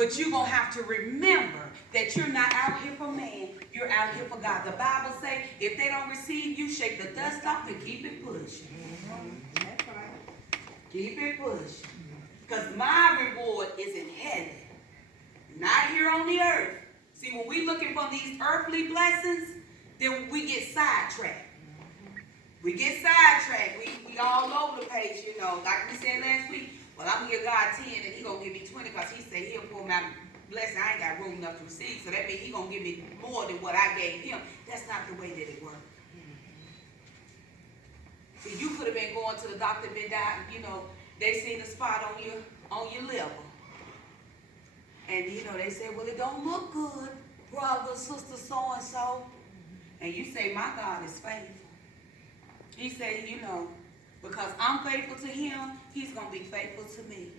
But you're going to have to remember that you're not out here for man. You're out here for God. The Bible says if they don't receive you, shake the dust off and keep it pushing. That's right. Keep it pushing. Because my reward is in heaven, not here on the earth. See, when we're looking for these earthly blessings, then we get sidetracked. We get sidetracked. We all over the place, you know. Like we said last week, well, I'm going to give God 10 and He's going to give me 20 because He said He'll pour my blessing. I ain't got room enough to receive. So that means He's going to give me more than what I gave Him. That's not the way that it works. See, you could have been going to the doctor, been dying, you know, they seen a spot on your liver. And, you know, they said, well, it don't look good, brother, sister, so-and-so. And you say, my God is faithful. He said, you know, because I'm faithful to Him, He's going to be faithful to me.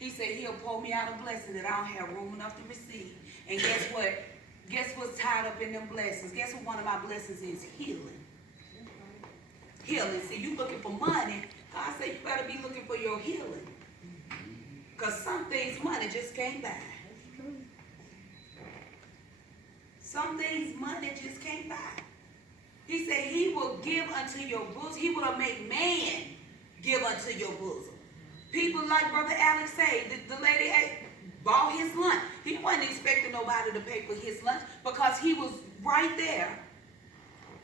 He said He'll pour me out a blessing that I don't have room enough to receive. And guess what? Guess what's tied up in them blessings? Guess what one of my blessings is? Healing. Healing. See, you looking for money. God said you better be looking for your healing. Because some things money just can't buy. Some things money just can't buy. He said He will give unto your bosom. He will make man give unto your bosom. People like Brother Alex say, the lady bought his lunch. He wasn't expecting nobody to pay for his lunch because he was right there.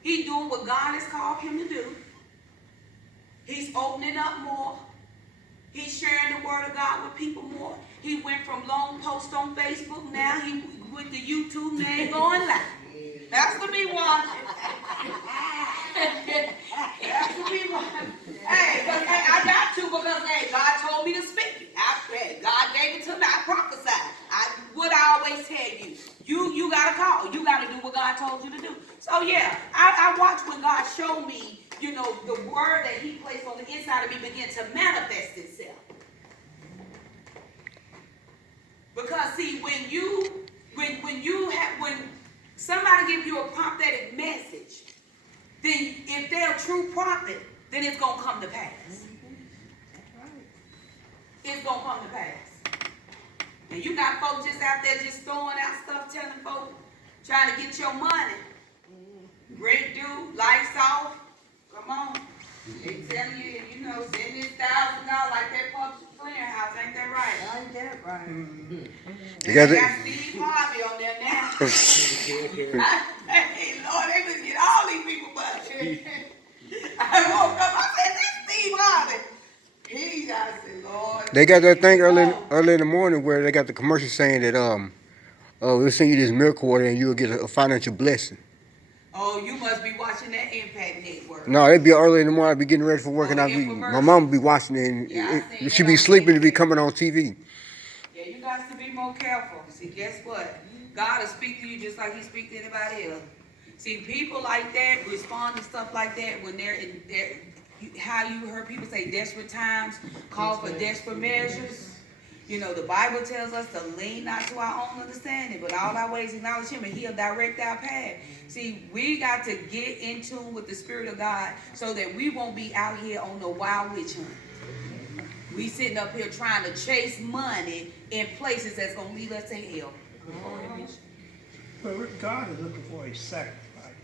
He doing what God has called him to do. He's opening up more. He's sharing the word of God with people more. He went from long posts on Facebook. Now he went to YouTube. Now he's going live. That's the me one. That's the me one. Hey, but hey, I got to because hey, God told me to speak it. God gave it to me. I prophesied. What I always tell you, you got to call. You got to do what God told you to do. So yeah, I watch when God showed me, you know, the word that He placed on the inside of me begin to manifest itself. Because see, when somebody gives you a prophetic message, then if they're a true prophet, then it's gonna come to pass. It's gonna come to pass. And you got folks just out there just throwing out stuff, telling folks, trying to get your money. Rent due, lights off. Come on. They telling you, you know, send this $1,000 like that public clearinghouse. Ain't that right? Ain't that right? They got Steve Harvey on there now. Hey, Lord, they gonna get all these people money. I woke up, I said, that's Steve Harvey. I said, Lord. They got that thing early in the morning where they got the commercial saying that we'll send you this milk water and you'll get a financial blessing. Oh, you must be watching that Impact Network. No, it'd be early in the morning. I'd be getting ready for work, and my mom would be watching it, and she'd be sleeping. It'd be coming on TV. Yeah, you got to be more careful. See, guess what? God will speak to you just like He speaks to anybody else. See, people like that respond to stuff like that when they're in their, how you heard people say desperate times call for desperate measures. You know, the Bible tells us to lean not to our own understanding, but all our ways acknowledge Him, and He'll direct our path. See, we got to get in tune with the Spirit of God so that we won't be out here on the wild witch hunt. We sitting up here trying to chase money in places that's going to lead us to hell. But God is looking for a sacrifice.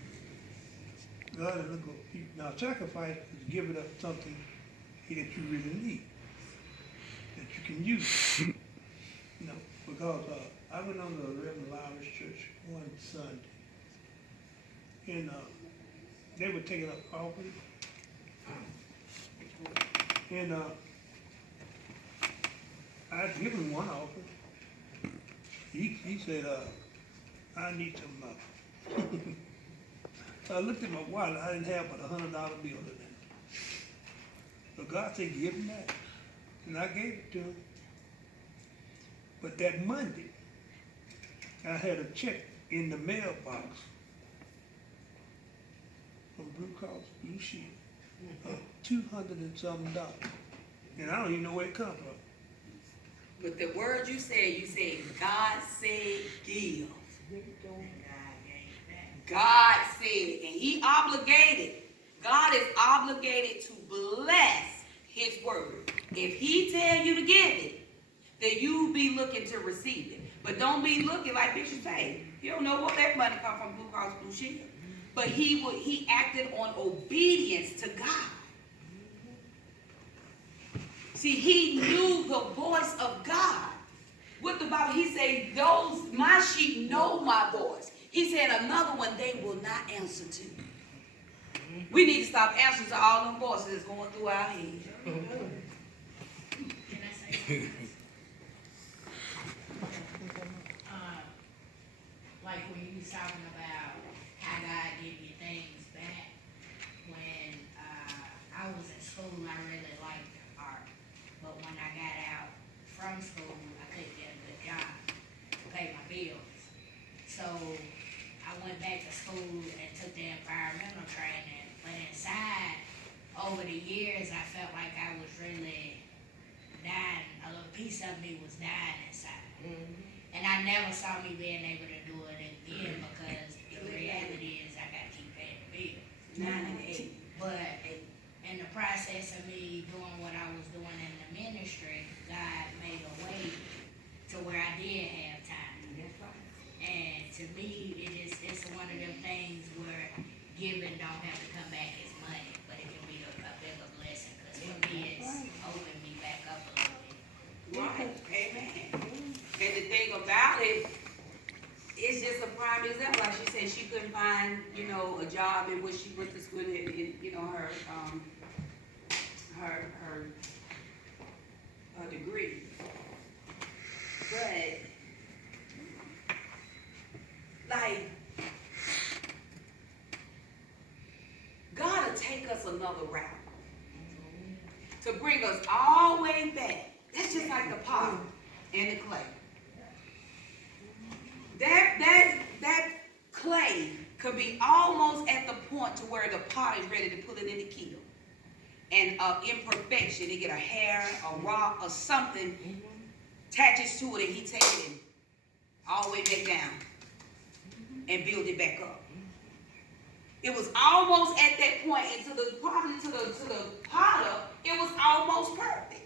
God is looking for, now sacrifice is giving up something that you really need, that you can use. You know, because I went on the Reverend Lowry's church one Sunday, and they were taking up offering, and I had given him one offering. He said, I need some So I looked at my wallet. I didn't have but $100 bill in there. So God said, give him that. And I gave it to him. But that Monday, I had a check in the mailbox from Blue Cross Blue Shield of $200 and something. And I don't even know where it come from. But the word you said God said give. God said, and He obligated. God is obligated to bless His word. If He tell you to give it, then you be looking to receive it. But don't be looking like Bishop say. You don't know what that money come from, Blue Cross Blue Shield. But he acted on obedience to God. See, he knew the voice of God. What the Bible, he said, those, my sheep know my voice. He said another one they will not answer to. We need to stop answering to all them voices that's going through our head. Can I say something? Like when you was talking about how God give you things back. When I was in school, I really liked art. But when I got out from school, I couldn't get a good job to pay my bills. So I went back to school and took the environmental training. But inside, over the years, I felt like I was really dying. A little piece of me was dying inside. And I never saw me being able to do it again because the reality is I got to keep paying the bills. 9 and 8. But in the process of me doing what I was doing in the ministry, God made a way to where I did have time. That's right. And to me, it's one of them things where giving don't have to come back as money, but it can be a bigger blessing. Because for me, it's opened me back up a little bit. Right. Amen. And the thing about it, it's just a prime example. Like she said, she couldn't find, a job in which she went to school in, her degree. But, like, God will take us another route to bring us all the way back. That's just like the potter and the clay. That clay could be almost at the point to where the pot is ready to put it in the kiln. And imperfection, they get a hair, a rock, or something attaches to it, and he takes it all the way back down and build it back up. It was almost at that point, and probably to the potter, it was almost perfect.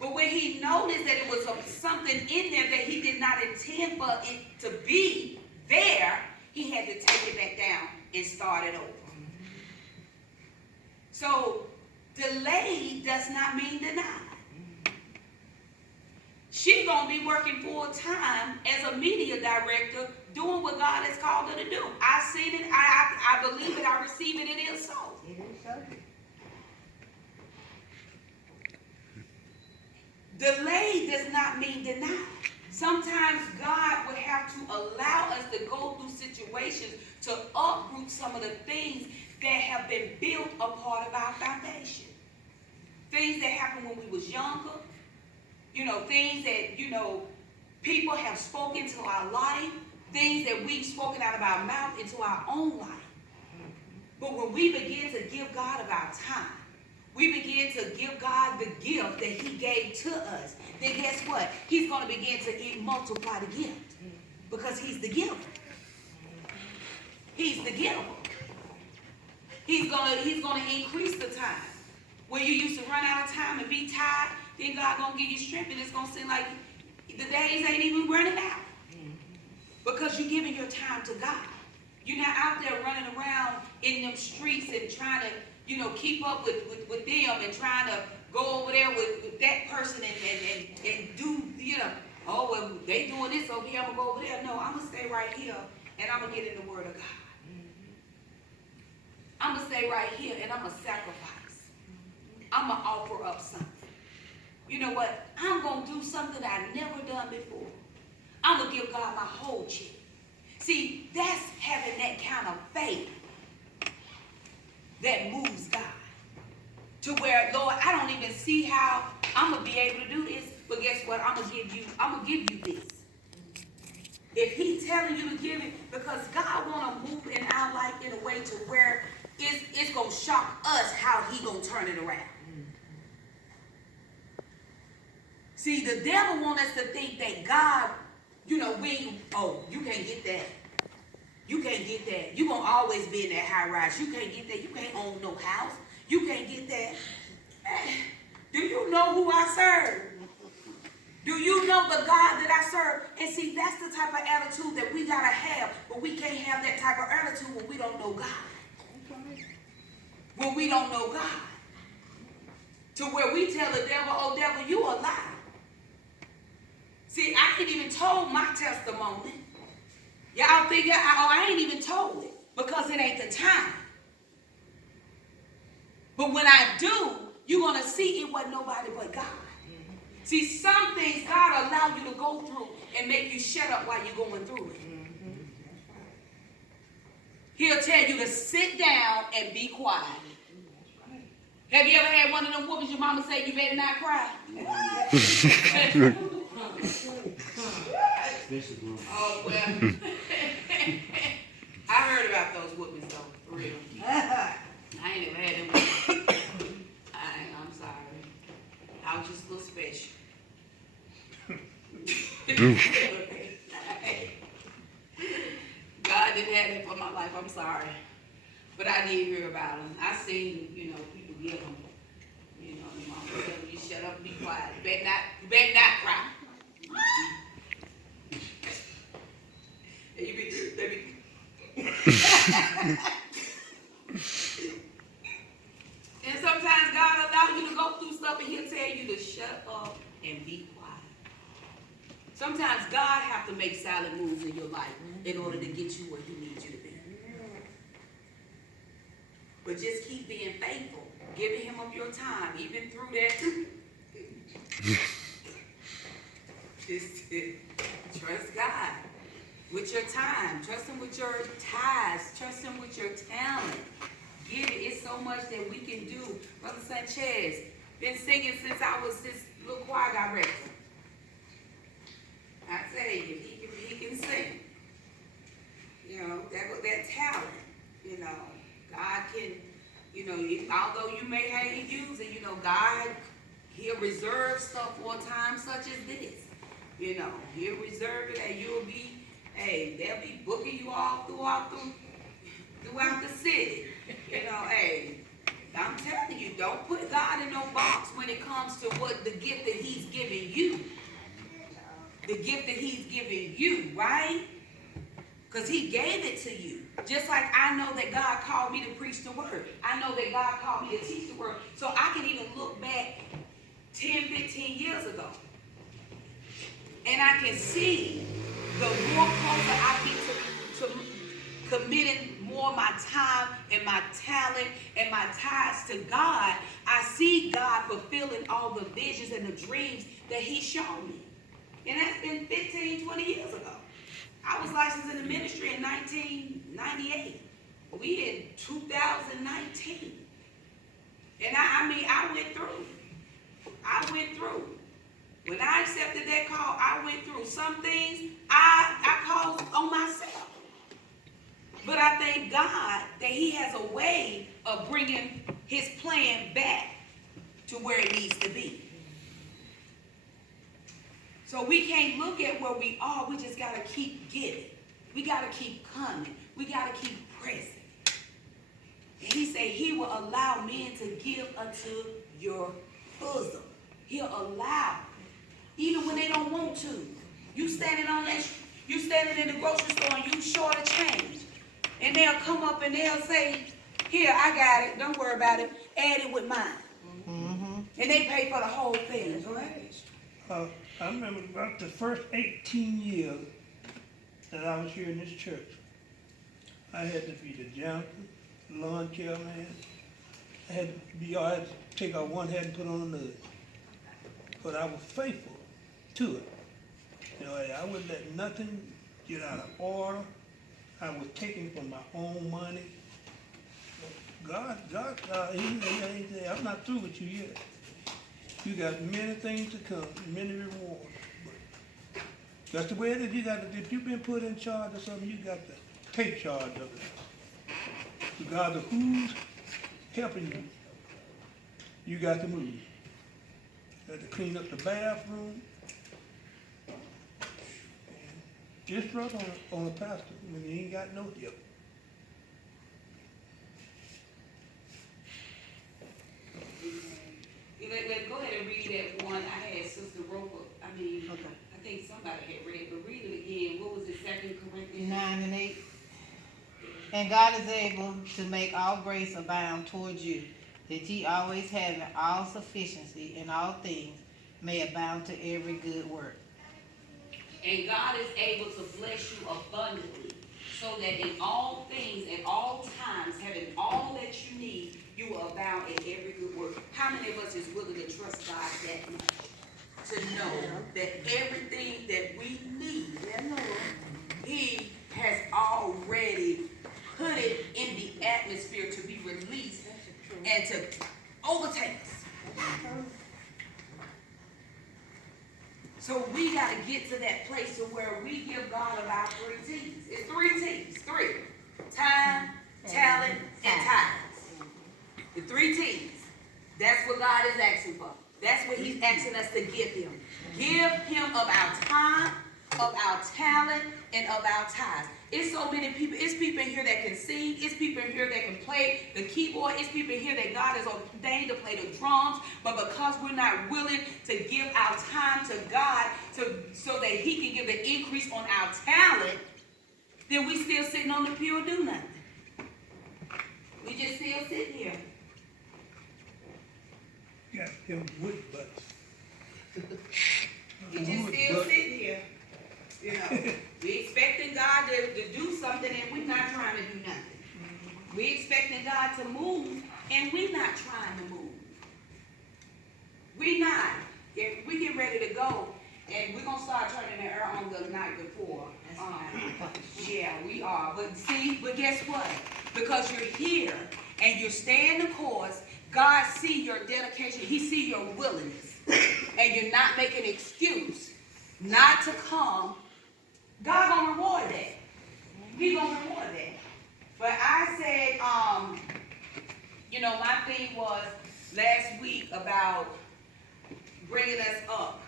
But when he noticed that it was something in there that he did not intend for it to be there, he had to take it back down and start it over. So, delayed does not mean denied. She's going to be working full time as a media director, doing what God has called her to do. I seen it, I believe it, I receive it, it is so. It is so. Delay does not mean denied. Sometimes God would have to allow us to go through situations to uproot some of the things that have been built a part of our foundation. Things that happened when we was younger. Things that, people have spoken to our life. Things that we've spoken out of our mouth into our own life. But when we begin to give God of our time, we begin to give God the gift that he gave to us, then guess what? He's going to begin to multiply the gift because he's the giver. He's the giver. He's going to increase the time. When you used to run out of time and be tired, then God going to give you strength, and it's going to seem like the days ain't even running out because you're giving your time to God. You're not out there running around in them streets and trying to keep up with them and trying to go over there with that person and do, oh, well, they doing this over here, I'm going to go over there. No, I'm going to stay right here and I'm going to get in the Word of God. I'm going to stay right here and I'm going to sacrifice. I'm going to offer up something. You know what? I'm going to do something that I've never done before. I'm going to give God my whole check. See, that's having that kind of faith that moves God to where, Lord, I don't even see how I'm gonna be able to do this, but guess what? I'm gonna give you this. If he's telling you to give it, because God wanna move in our life in a way to where it's gonna shock us how he gonna turn it around. See, the devil wants us to think that God, you can't get that. You can't get that. You're going to always be in that high rise. You can't get that. You can't own no house. You can't get that. Do you know who I serve? Do you know the God that I serve? And see, that's the type of attitude that we gotta have, but we can't have that type of attitude when we don't know God. When we don't know God. To where we tell the devil, oh devil, you a lie. See, I ain't even told my testimony. Y'all think I ain't even told it because it ain't the time. But when I do, you're going to see it wasn't nobody but God. See, some things God allow you to go through and make you shut up while you're going through it. He'll tell you to sit down and be quiet. Have you ever had one of them whoopings your mama say you better not cry? Oh, well. I heard about those whoopings though, for real. I ain't never had them whoopings. I'm sorry. I was just a little special. God didn't have that for my life, I'm sorry. But I did hear about them. I seen, people get them. Your mama tell you shut up and be quiet. You better not cry. And sometimes God allow you to go through stuff and he'll tell you to shut up and be quiet. Sometimes God have to make silent moves in your life in order to get you where he needs you to be. But just keep being faithful, giving him up your time, even through that. Just trust God with your time. Trust him with your tithes. Trust him with your talent. Give it. It's so much that we can do. Brother Sanchez, been singing since I was this little choir director. I tell you, he can sing. That talent. God can, although you may hate use it, God, he'll reserve stuff for a time such as this. He'll reserve it and you'll be, they'll be booking you all throughout the city. I'm telling you, don't put God in no box when it comes to what the gift that he's giving you. The gift that he's giving you, right? Because he gave it to you. Just like I know that God called me to preach the word. I know that God called me to teach the word. So I can even look back 10, 15 years ago. And I can see the more closer I get to committing more of my time and my talent and my ties to God, I see God fulfilling all the visions and the dreams that he showed me. And that's been 15, 20 years ago. I was licensed in the ministry in 1998. We in 2019. And I went through. When I accepted that call, I went through. Some things I called on myself. But I thank God that he has a way of bringing his plan back to where it needs to be. So we can't look at where we are. We just got to keep giving. We got to keep coming. We got to keep pressing. And he said he will allow men to give unto your bosom. He'll allow. Even when they don't want to. You standing in the grocery store and you short of change. And they'll come up and they'll say, here, I got it. Don't worry about it. Add it with mine. Mm-hmm. And they pay for the whole thing. Right? I remember about the first 18 years that I was here in this church. I had to be the janitor, lawn care man. I had to take out one hat and put on another. But I was faithful to it. I wouldn't let nothing get out of order. I was taking from my own money. God, he said, I'm not through with you yet. You got many things to come, many rewards. But that's the way it is. If you've been put in charge of something, you got to take charge of it. Regardless of who's helping you, you got to move. You got to clean up the bathroom. Just run on a pastor when you ain't got no help. Go ahead and read that one. I had Sister Roper. mean, Okay. I think somebody had read, but read it again. What was it, 2 Corinthians? 9 and 8. And God is able to make all grace abound towards you, that ye always having all sufficiency in all things may abound to every good work. And God is able to bless you abundantly, so that in all things, at all times, having all that you need, you will abound in every good work. How many of us is willing to trust God that much? To know that everything that we need, He has already put it in the atmosphere to be released and to overtake us. So we got to get to that place to where we give God about 3 T's. It's 3 T's. 3. Time, talent, and tithes. The 3 T's. That's what God is asking for. That's what He's asking us to give Him. Give Him of our time, of our talent, and of our tithes. It's so many people. It's people in here that can sing. It's people in here that can play the keyboard. It's people in here that God has ordained to play the drums. But because we're not willing to give our time to God so that He can give the increase on our talent, then we still sitting on the pew and do nothing. We just still sitting here. Got them wood butts. We just still sitting here. You know, we expecting God to do something and we're not trying to do nothing. We expecting God to move and we're not trying to move. We not. If we get ready to go and we're going to start turning the air on the night before. Yeah, we are. But guess what? Because you're here and you're staying the course, God see your dedication. He see your willingness. And you're not making an excuse not to come. God gonna reward that. He gonna reward that. But I said, my thing was last week about bringing us up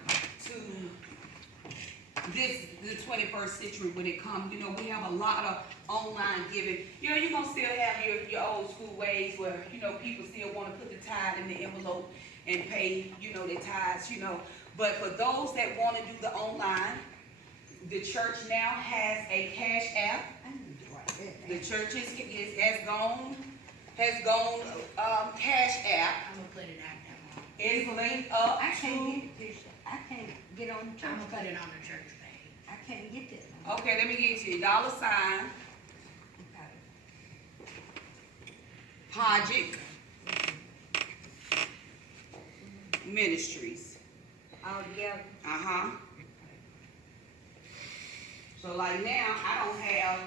to the 21st century when it comes. We have a lot of online giving. You're gonna still have your old school ways where people still want to put the tithe in the envelope and pay their tithes. But for those that want to do the online, the church now has a cash app. The church has gone cash app. I'm gonna put it out there. Is linked up I to. can't get on the I'm church gonna put page. it on the church page. I can't get that. Okay, let me get it to you. $ Hodgick Ministries. All together. So like now, I don't have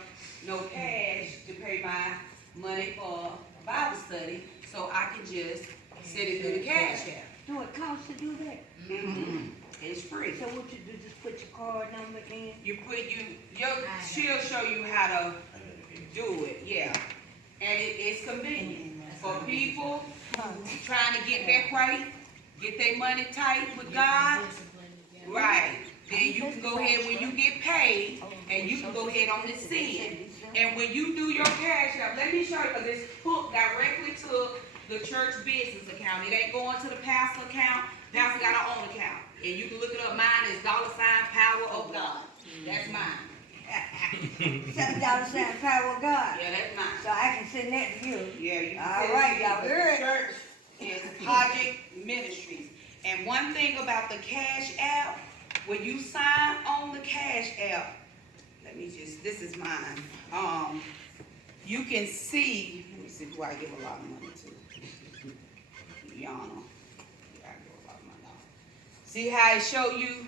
no cash to pay my money for Bible study, so I can just send it through the cash app. Do it cost to do that? It's free. So what you do, just put your card number in? She'll show you how to do it, yeah. And it's convenient for people trying to get that right, get their money tight with God. Right. Then you can go ahead when you get paid, and you can go ahead on the send. And when you do your cash app, let me show you, because it's hooked directly to the church business account. It ain't going to the pastor account. Pastor got her own account. And you can look it up. Mine is $ Power of God. That's mine. $7 Power of God. Yeah, that's mine. So I can send that to you. Yeah, you can All send right, it. y'all But heard. the church is Hodgick Ministries. And one thing about the cash app, when you sign on the cash app, this is mine. You can see, let me see who I give a lot of money to. Yana. Yeah, I give a lot of money. See how it show you